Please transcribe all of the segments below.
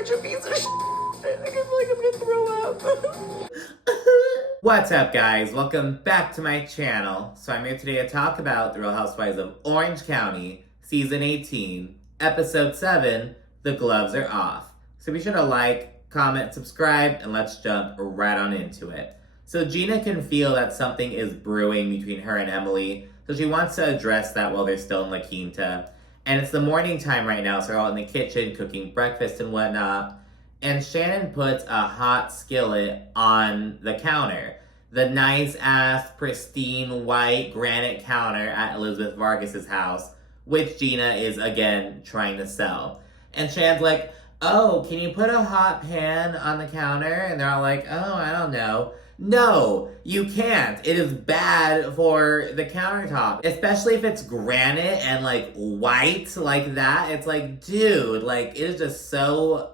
such a piece of shit. I feel like I'm gonna throw up. What's up, guys? Welcome back to my channel. So I'm here today to talk about The Real Housewives of Orange County, Season 18, Episode 7, The Gloves Are Off. So be sure to like, comment, subscribe, and let's jump right on into it. So Gina can feel that something is brewing between her and Emily, so she wants to address that while they're still in La Quinta. And it's the morning time right now, so they're all in the kitchen cooking breakfast and whatnot. And Shannon puts a hot skillet on the counter. The nice-ass, pristine, white granite counter at Elizabeth Vargas's house, which Gina is, again, trying to sell. And Shannon's like, oh, can you put a hot pan on the counter? And they're all like, oh, I don't know. No, you can't. It is bad for the countertop, especially if it's granite and, like, white like that. It's like, dude, like, it is just so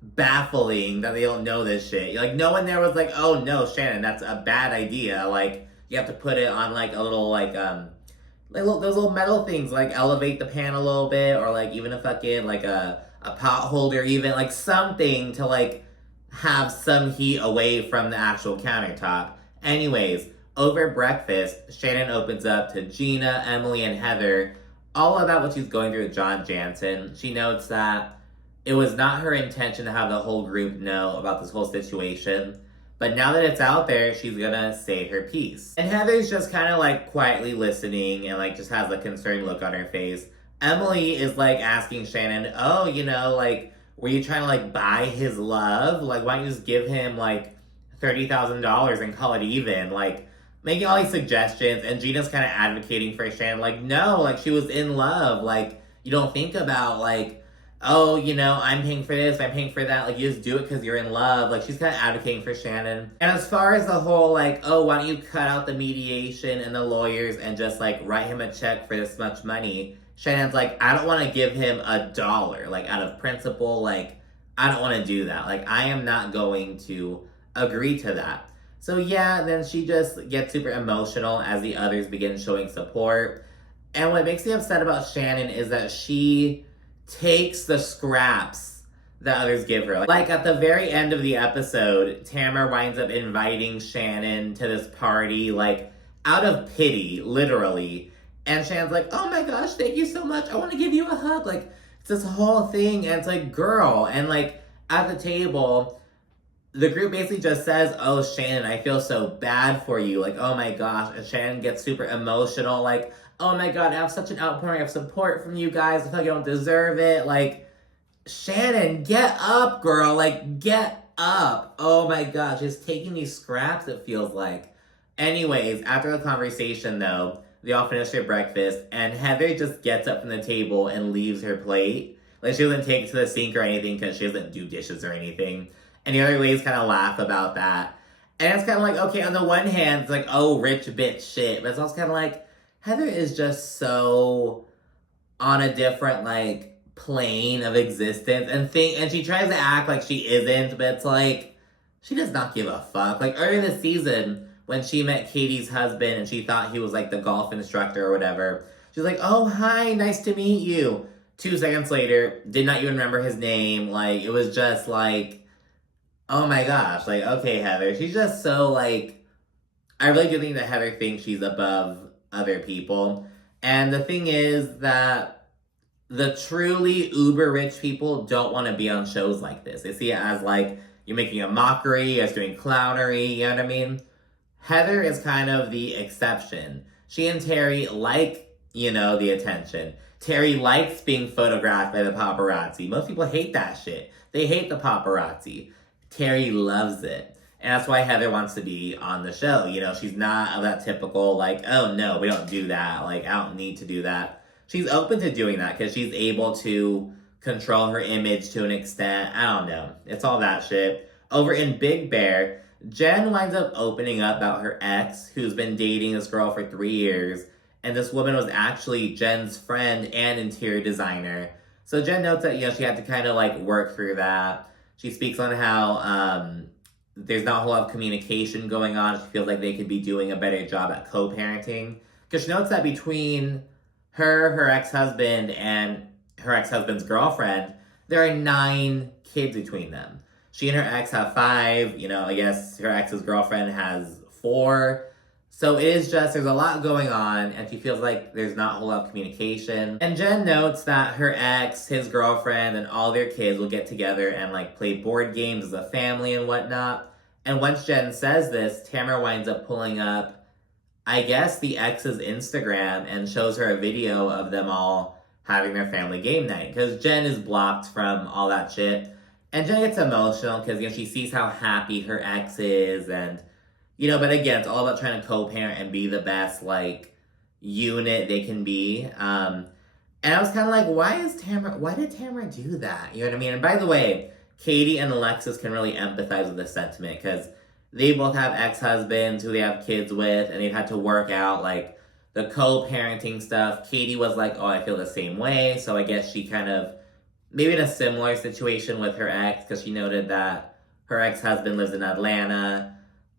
baffling that they don't know this shit. Like, no one there was like, oh no, Shannon, that's a bad idea. Like, you have to put it on like a little like those little metal things, like elevate the pan a little bit, or like even a fucking like a pot holder, even like something to like have some heat away from the actual countertop. Anyways, over breakfast, Shannon opens up to Gina, Emily, and Heather all about what she's going through with John Jansen. She notes that it was not her intention to have the whole group know about this whole situation, but now that it's out there, she's gonna say her piece. And Heather's just kind of like quietly listening and like just has a concerned look on her face. Emily is like asking Shannon, oh, you know, like, were you trying to like buy his love? Like, why don't you just give him like $30,000 and call it even? Like, making all these suggestions, and Gina's kind of advocating for Shannon, like, no, like, she was in love. Like, you don't think about like, oh, you know, I'm paying for this, I'm paying for that. Like, you just do it because you're in love. Like, she's kind of advocating for Shannon. And as far as the whole, like, oh, why don't you cut out the mediation and the lawyers and just, like, write him a check for this much money? Shannon's like, I don't want to give him $1. Like, out of principle, like, I don't want to do that. Like, I am not going to agree to that. So, yeah, then she just gets super emotional as the others begin showing support. And what makes me upset about Shannon is that she takes the scraps that others give her. Like at the very end of the episode, Tamra winds up inviting Shannon to this party, like out of pity, literally. And Shannon's like, oh my gosh, thank you so much. I want to give you a hug. Like, it's this whole thing. And it's like, girl. And like at the table, the group basically just says, oh, Shannon, I feel so bad for you. Like, oh my gosh. And Shannon gets super emotional. Like, oh my god, I have such an outpouring of support from you guys. I feel like I don't deserve it. Like, Shannon, get up, girl. Like, get up. Oh my gosh, just taking these scraps, it feels like. Anyways, after the conversation, though, they all finish their breakfast, and Heather just gets up from the table and leaves her plate. Like, she doesn't take it to the sink or anything because she doesn't do dishes or anything. And the other ladies kind of laugh about that. And it's kind of like, okay, on the one hand, it's like, oh, rich bitch shit. But it's also kind of like, Heather is just so on a different, like, plane of existence. And she tries to act like she isn't, but it's like, she does not give a fuck. Like, earlier this season, when she met Katie's husband and she thought he was, like, the golf instructor or whatever, she's like, oh, hi, nice to meet you. 2 seconds later, did not even remember his name. Like, it was just, like, oh my gosh. Like, okay, Heather. She's just so, like, I really do think that Heather thinks she's above other people. And the thing is that the truly uber rich people don't want to be on shows like this. They see it as like, you're making a mockery, as doing clownery, you know what I mean? Heather is kind of the exception. She and Terry like, you know, the attention. Terry likes being photographed by the paparazzi. Most people hate that shit. They hate the paparazzi. Terry loves it. And that's why Heather wants to be on the show. You know, she's not of that typical, like, oh, no, we don't do that. Like, I don't need to do that. She's open to doing that because she's able to control her image to an extent. I don't know. It's all that shit. Over in Big Bear, Jen winds up opening up about her ex, who's been dating this girl for 3 years. And this woman was actually Jen's friend and interior designer. So Jen notes that, you know, she had to kind of, like, work through that. She speaks on how, there's not a whole lot of communication going on. She feels like they could be doing a better job at co-parenting. Because she notes that between her ex-husband, and her ex-husband's girlfriend, there are 9 kids between them. She and her ex have 5, you know, I guess her ex's girlfriend has 4. So it is just, there's a lot going on, and she feels like there's not a whole lot of communication. And Jen notes that her ex, his girlfriend, and all their kids will get together and like play board games as a family and whatnot. And once Jen says this, Tamra winds up pulling up, I guess, the ex's Instagram and shows her a video of them all having their family game night. Because Jen is blocked from all that shit. And Jen gets emotional because, you know, she sees how happy her ex is, and you know, but again, it's all about trying to co-parent and be the best, like, unit they can be. And I was kind of like, why did Tamra do that? You know what I mean? And by the way, Katie and Alexis can really empathize with this sentiment because they both have ex-husbands who they have kids with, and they've had to work out, like, the co-parenting stuff. Katie was like, oh, I feel the same way. So I guess she kind of, maybe in a similar situation with her ex, because she noted that her ex-husband lives in Atlanta.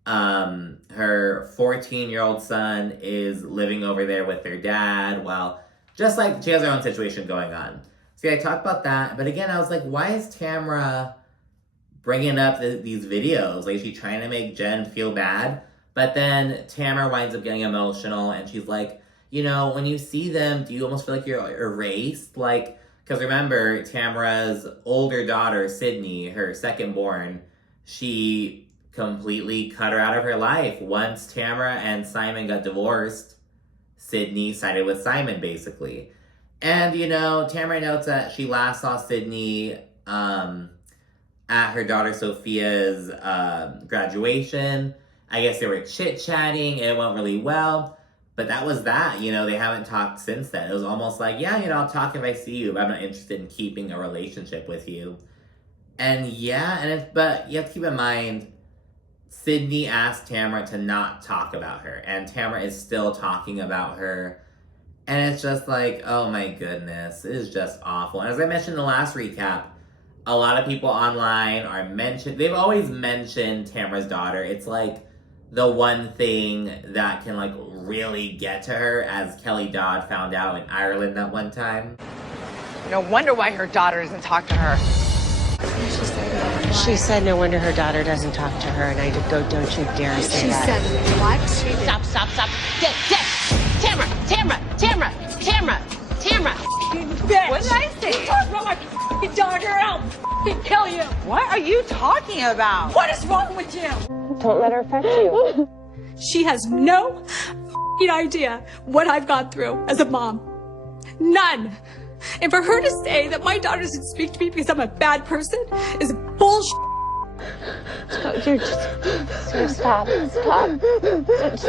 Her 14-year-old son is living over there with their dad. Well, just like she has her own situation going on. See, I talked about that, but again, I was like, why is Tamra bringing up these videos? Like, is she trying to make Jen feel bad? But then Tamra winds up getting emotional, and she's like, you know, when you see them, do you almost feel like you're erased? Like, because remember, Tamra's older daughter, Sydney, her second born, she completely cut her out of her life. Once Tamra and Simon got divorced, Sydney sided with Simon, basically. And, you know, Tamra notes that she last saw Sydney at her daughter Sophia's graduation. I guess they were chit-chatting, and it went really well. But that was that, you know, they haven't talked since then. It was almost like, yeah, you know, I'll talk if I see you, but I'm not interested in keeping a relationship with you. And yeah, but you have to keep in mind, Sydney asked Tamra to not talk about her, and Tamra is still talking about her. And it's just like, oh my goodness, it is just awful. And as I mentioned in the last recap, a lot of people online they've always mentioned Tamra's daughter. It's like the one thing that can like really get to her, as Kelly Dodd found out in Ireland that one time. No wonder why her daughter doesn't talk to her. She said no wonder her daughter doesn't talk to her, and I go, don't you dare say that. She said what? Stop. Tamra. Bitch. What did I say? You talk about my f***ing daughter, I'll f***ing kill you. What are you talking about? What is wrong with you? Don't let her affect you. She has no f***ing idea what I've gone through as a mom. None. And for her to say that my daughter doesn't speak to me because I'm a bad person is bullshit. You're just stop. Just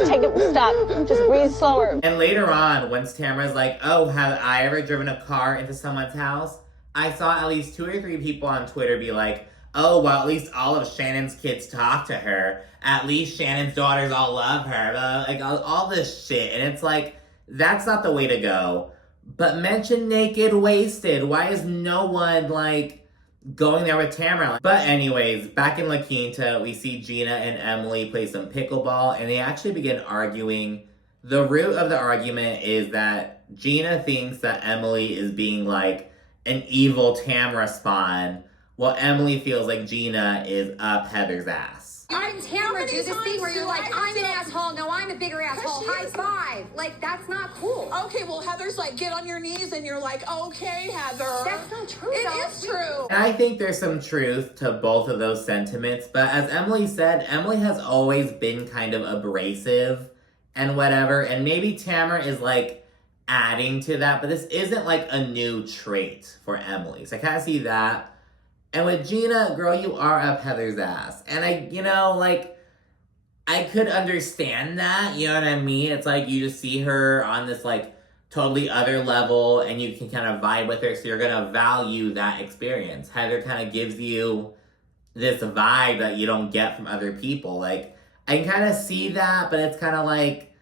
take it, stop. Just breathe slower. And later on, once Tamra's like, oh, have I ever driven a car into someone's house? I saw at least 2 or 3 people on Twitter be like, oh, well, at least all of Shannon's kids talk to her. At least Shannon's daughters all love her. Like, all this shit. And it's like, that's not the way to go. But mention naked, wasted. Why is no one, like, going there with Tamra? But anyways, back in La Quinta, we see Gina and Emily play some pickleball, and they actually begin arguing. The root of the argument is that Gina thinks that Emily is being, like, an evil Tamra spawn, while Emily feels like Gina is up Heather's ass. I'm Tamra, do this thing where you're like, I'm an asshole, no, I'm a bigger asshole, high five. Like, that's not cool. Okay, well, Heather's like, get on your knees, and you're like, okay, Heather. That's not true, It though. is true. And I think there's some truth to both of those sentiments, but as Emily said, Emily has always been kind of abrasive and whatever, and maybe Tamra is, like, adding to that, but this isn't, like, a new trait for Emily. So I kind of see that. And with Gina, girl, you are up Heather's ass. And I could understand that, you know what I mean? It's like you just see her on this, like, totally other level, and you can kind of vibe with her, so you're gonna value that experience. Heather kind of gives you this vibe that you don't get from other people. Like, I can kind of see that, but it's kind of like,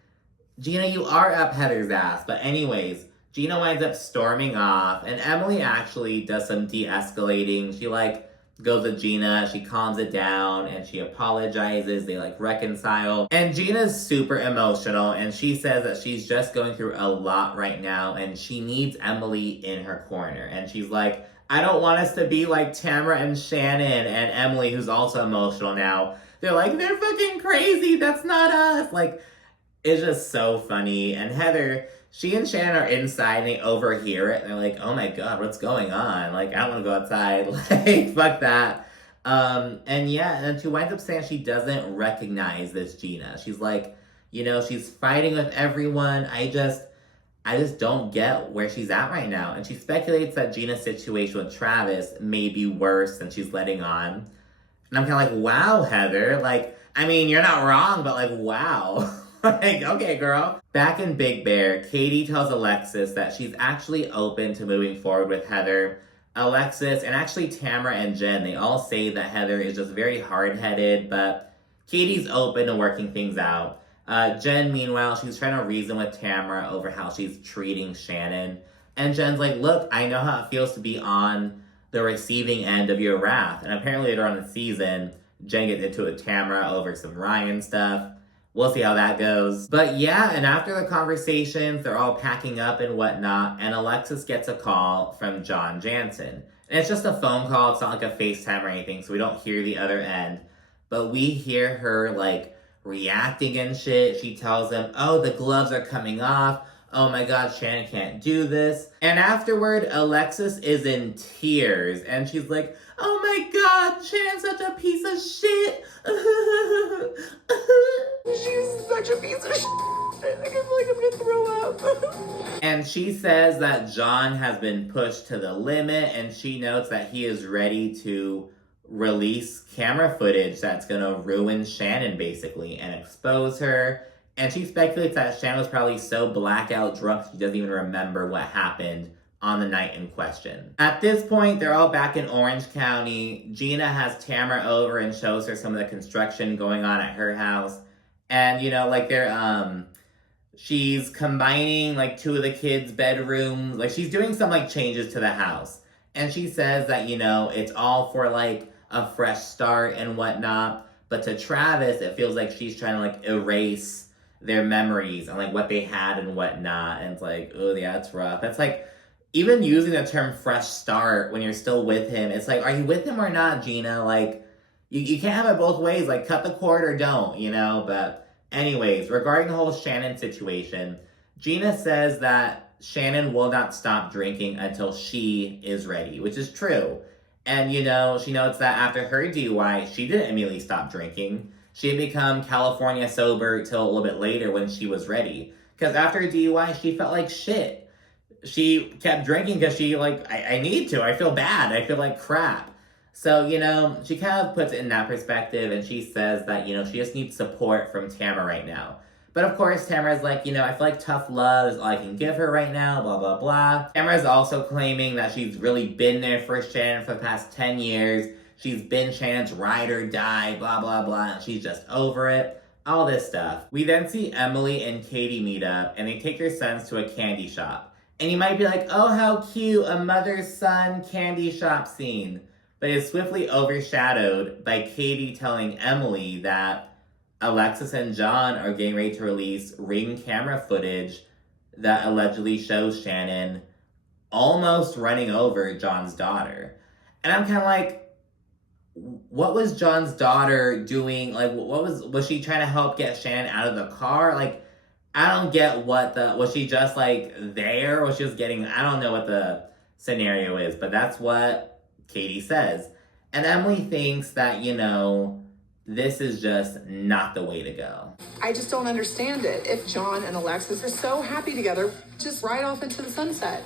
Gina, you are up Heather's ass. But anyways, Gina winds up storming off, and Emily actually does some de-escalating. She, like, goes to Gina, she calms it down, and she apologizes. They, like, reconcile. And Gina's super emotional, and she says that she's just going through a lot right now, and she needs Emily in her corner. And she's like, I don't want us to be like Tamra and Shannon and Emily, who's also emotional now. They're like, they're fucking crazy. That's not us. Like, it's just so funny. And Heather, she and Shannon are inside and they overhear it. And they're like, oh my God, what's going on? Like, I don't want to go outside. Like, fuck that. And yeah, and then she winds up saying she doesn't recognize this Gina. She's like, you know, she's fighting with everyone. I just don't get where she's at right now. And she speculates that Gina's situation with Travis may be worse than she's letting on. And I'm kind of like, wow, Heather. Like, I mean, you're not wrong, but like, wow. Like, okay, girl. Back in Big Bear, Katie tells Alexis that she's actually open to moving forward with Heather. Alexis, and actually Tamra and Jen, they all say that Heather is just very hard-headed, but Katie's open to working things out. Jen, meanwhile, she's trying to reason with Tamra over how she's treating Shannon. And Jen's like, look, I know how it feels to be on the receiving end of your wrath. And apparently later on in the season, Jen gets into it with Tamra over some Ryan stuff. We'll see how that goes. But yeah, and after the conversations, they're all packing up and whatnot, and Alexis gets a call from John Jansen. And it's just a phone call, it's not like a FaceTime or anything, so we don't hear the other end. But we hear her, like, reacting and shit. She tells him, oh, the gloves are coming off. Oh my God, Shannon can't do this. And afterward, Alexis is in tears, and she's like, oh my God, Shannon's such a piece of shit. She's such a piece of shit. I feel like I'm gonna throw up. And she says that John has been pushed to the limit, and she notes that he is ready to release camera footage that's gonna ruin Shannon, basically, and expose her. And she speculates that Shannon was probably so blackout drunk she doesn't even remember what happened on the night in question. At this point, they're all back in Orange County. Gina has Tamra over and shows her some of the construction going on at her house. And, you know, like she's combining like two of the kids' bedrooms. Like she's doing some like changes to the house. And she says that, you know, it's all for like a fresh start and whatnot. But to Travis, it feels like she's trying to like erase their memories and like what they had and whatnot. And it's like, oh yeah, it's rough. That's like, even using the term fresh start when you're still with him, it's like, are you with him or not, Gina? Like, you can't have it both ways. Like, cut the cord or don't, you know? But anyways, regarding the whole Shannon situation, Gina says that Shannon will not stop drinking until she is ready, which is true. And, you know, she notes that after her DUI, she didn't immediately stop drinking. She had become California sober till a little bit later when she was ready. Because after a DUI, she felt like shit. She kept drinking because she, like, I need to. I feel bad. I feel like crap. So, you know, she kind of puts it in that perspective, and she says that, you know, she just needs support from Tamra right now. But of course, Tamra's like, you know, I feel like tough love is all I can give her right now, blah, blah, blah. Tamra's also claiming that she's really been there for Shannon for the past 10 years. She's been Shannon's ride or die, blah, blah, blah, and she's just over it. All this stuff. We then see Emily and Katie meet up, and they take their sons to a candy shop. And you might be like, oh, how cute, a mother-son candy shop scene. But it's swiftly overshadowed by Katie telling Emily that Alexis and John are getting ready to release Ring camera footage that allegedly shows Shannon almost running over John's daughter. And I'm kind of like, what was John's daughter doing? Like, was she trying to help get Shannon out of the car? Like, I don't get was she just like there? Was she just getting, I don't know what the scenario is, but that's what Katie says. And Emily thinks that, you know, this is just not the way to go. I just don't understand it. If John and Alexis are so happy together, just ride off into the sunset.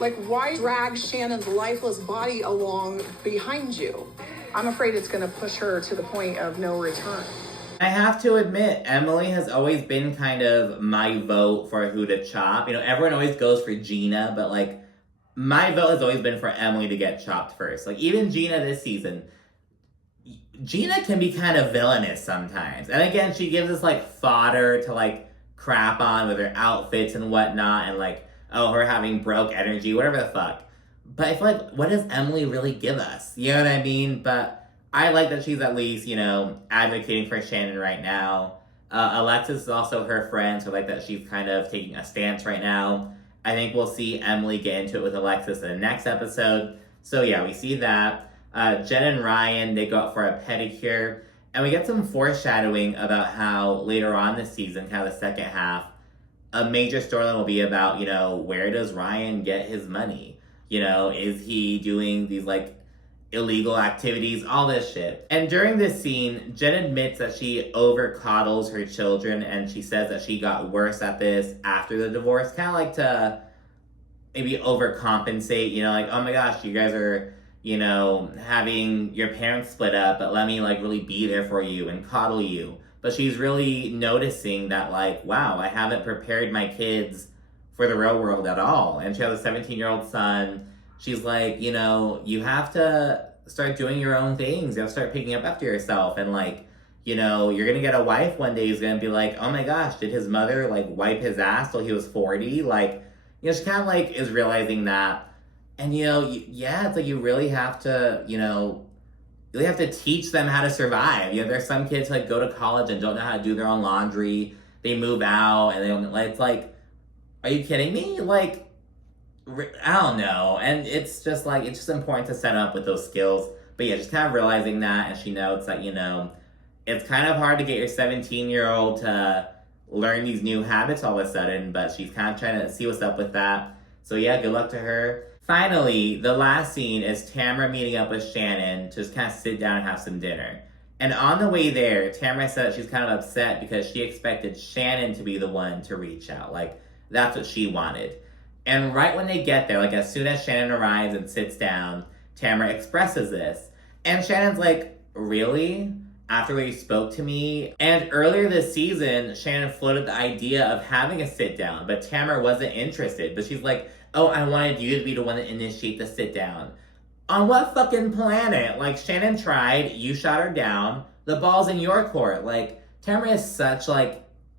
Like, why drag Shannon's lifeless body along behind you? I'm afraid it's going to push her to the point of no return. I have to admit, Emily has always been kind of my vote for who to chop. You know, everyone always goes for Gina, but like, my vote has always been for Emily to get chopped first. Like, even Gina this season, Gina can be kind of villainous sometimes. And again, she gives us like fodder to like crap on with her outfits and whatnot, and like, oh, her having broke energy, whatever the fuck. But I feel like, what does Emily really give us? You know what I mean? But I like that she's at least, you know, advocating for Shannon right now. Alexis is also her friend, so I like that she's kind of taking a stance right now. I think we'll see Emily get into it with Alexis in the next episode. So yeah, we see that. Jen and Ryan, they go out for a pedicure. And we get some foreshadowing about how later on this season, kind of the second half, a major storyline will be about, where does Ryan get his money? Is he doing these, illegal activities, all this shit. And during this scene, Jen admits that she over-coddles her children, and she says that she got worse at this after the divorce, kind of like to maybe overcompensate, oh my gosh, you guys are, having your parents split up, but let me, really be there for you and coddle you. But she's really noticing that, wow, I haven't prepared my kids for the real world at all. And she has a 17-year-old son. She's like, you have to start doing your own things. You have to start picking up after yourself. And, you're going to get a wife one day who's going to be like, oh my gosh, did his mother, wipe his ass till he was 40? She kind of, is realizing that. And, it's you really have to, you really have to teach them how to survive. There's some kids who, go to college and don't know how to do their own laundry. They move out and they don't, it's are you kidding me? I don't know. And it's just it's just important to set up with those skills. But yeah, just kind of realizing that. And she notes that, it's kind of hard to get your 17-year-old to learn these new habits all of a sudden. But she's kind of trying to see what's up with that. So yeah, good luck to her. Finally, the last scene is Tamra meeting up with Shannon to just kind of sit down and have some dinner. And on the way there, Tamra said that she's kind of upset because she expected Shannon to be the one to reach out. That's what she wanted. And right when they get there, as soon as Shannon arrives and sits down, Tamra expresses this. And Shannon's like, really? After you spoke to me? And earlier this season, Shannon floated the idea of having a sit down, but Tamra wasn't interested. But she's like, oh, I wanted you to be the one to initiate the sit down. On what fucking planet? Shannon tried, you shot her down, the ball's in your court. Tamra is such,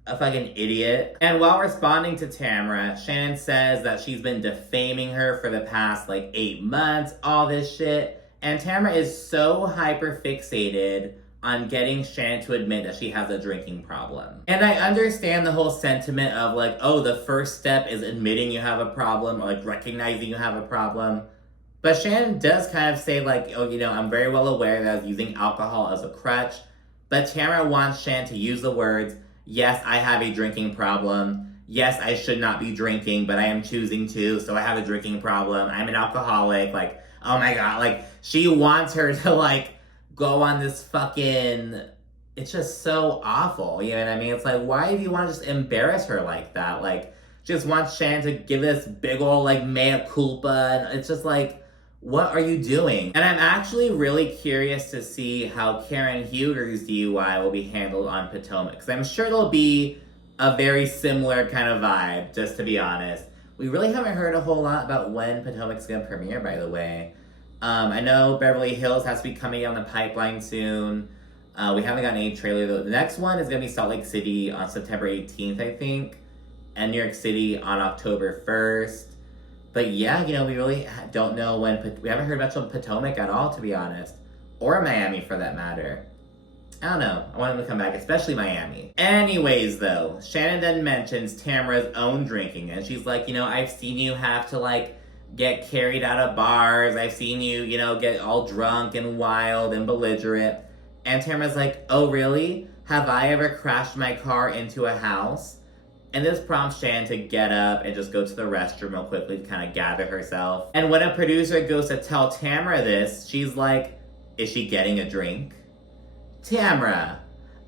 a fucking idiot. And while responding to Tamra, Shannon says that she's been defaming her for the past, 8 months, all this shit. And Tamra is so hyper-fixated on getting Shannon to admit that she has a drinking problem. And I understand the whole sentiment of oh, the first step is admitting you have a problem or recognizing you have a problem. But Shannon does kind of say oh, I'm very well aware that I was using alcohol as a crutch. But Tamra wants Shannon to use the words, yes, I have a drinking problem. Yes, I should not be drinking, but I am choosing to, so I have a drinking problem. I'm an alcoholic. Oh my God. She wants her to go on this fucking, it's just so awful, you know what I mean? It's why do you want to just embarrass her like that? Just want Shannon to give this big old, mea culpa, and it's just what are you doing? And I'm actually really curious to see how Karen Huger's DUI will be handled on Potomac, because I'm sure it'll be a very similar kind of vibe, just to be honest. We really haven't heard a whole lot about when Potomac's gonna premiere, by the way. I know Beverly Hills has to be coming down the pipeline soon. We haven't gotten any trailer though. The next one is going to be Salt Lake City on September 18th, I think. And New York City on October 1st. But yeah, we really don't know when. We haven't heard much on Potomac at all, to be honest. Or Miami, for that matter. I don't know. I want them to come back, especially Miami. Anyways, though, Shannon then mentions Tamra's own drinking. And she's like, I've seen you have to, get carried out of bars. I've seen you, get all drunk and wild and belligerent. And Tamra's like, oh, really? Have I ever crashed my car into a house? And this prompts Shannon to get up and just go to the restroom real quickly to kind of gather herself. And when a producer goes to tell Tamra this, she's like, is she getting a drink? Tamra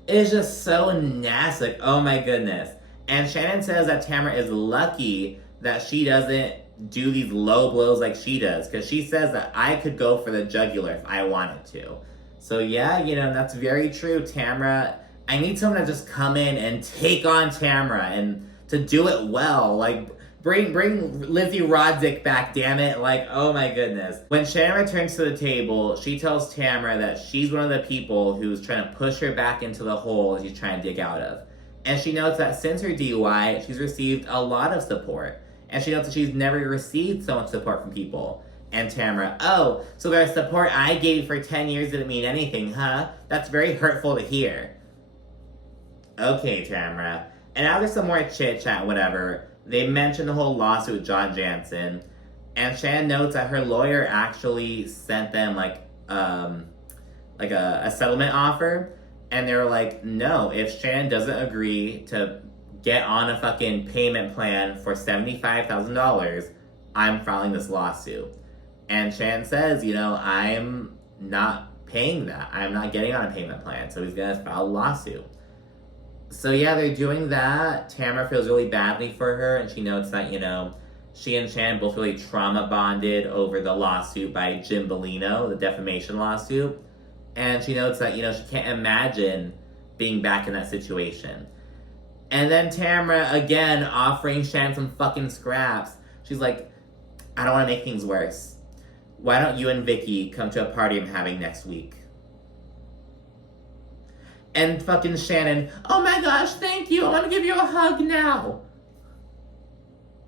is just so nasty. Oh my goodness. And Shannon says that Tamra is lucky that she doesn't do these low blows like she does, because she says that I could go for the jugular if I wanted to. So yeah, that's very true. Tamra, I need someone to just come in and take on Tamra and to do it well. Bring Lizzie Rodzik back, damn it. Oh my goodness. When Shannon returns to the table, she tells Tamra that she's one of the people who's trying to push her back into the hole she's trying to dig out of. And she notes that since her DUI, she's received a lot of support. And she notes that she's never received so much support from people. And Tamra, oh, so the support I gave for 10 years didn't mean anything, huh? That's very hurtful to hear. Okay, Tamra. And now there's some more chit-chat, whatever. They mention the whole lawsuit with John Jansen. And Shan notes that her lawyer actually sent them like a settlement offer. And they were like, no, if Shan doesn't agree to get on a fucking payment plan for $75,000, I'm filing this lawsuit. And Shan says, you know, I'm not paying that. I'm not getting on a payment plan. So he's going to file a lawsuit. So yeah, they're doing that. Tamra feels really badly for her. And she notes that, you know, she and Shan both really trauma bonded over the lawsuit by Jim Bellino, the defamation lawsuit. And she notes that, you know, she can't imagine being back in that situation. And then Tamra, again, offering Shan some fucking scraps. She's like, I don't want to make things worse. Why don't you and Vicky come to a party I'm having next week? And fucking Shannon, oh my gosh, thank you. I want to give you a hug now.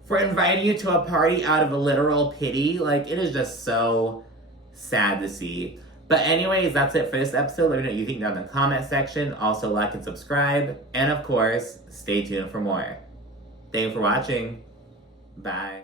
For inviting you to a party out of a literal pity. Like, it is just so sad to see. But anyways, that's it for this episode. Let me know what you think down in the comment section. Also, like and subscribe. And of course, stay tuned for more. Thank you for watching. Bye.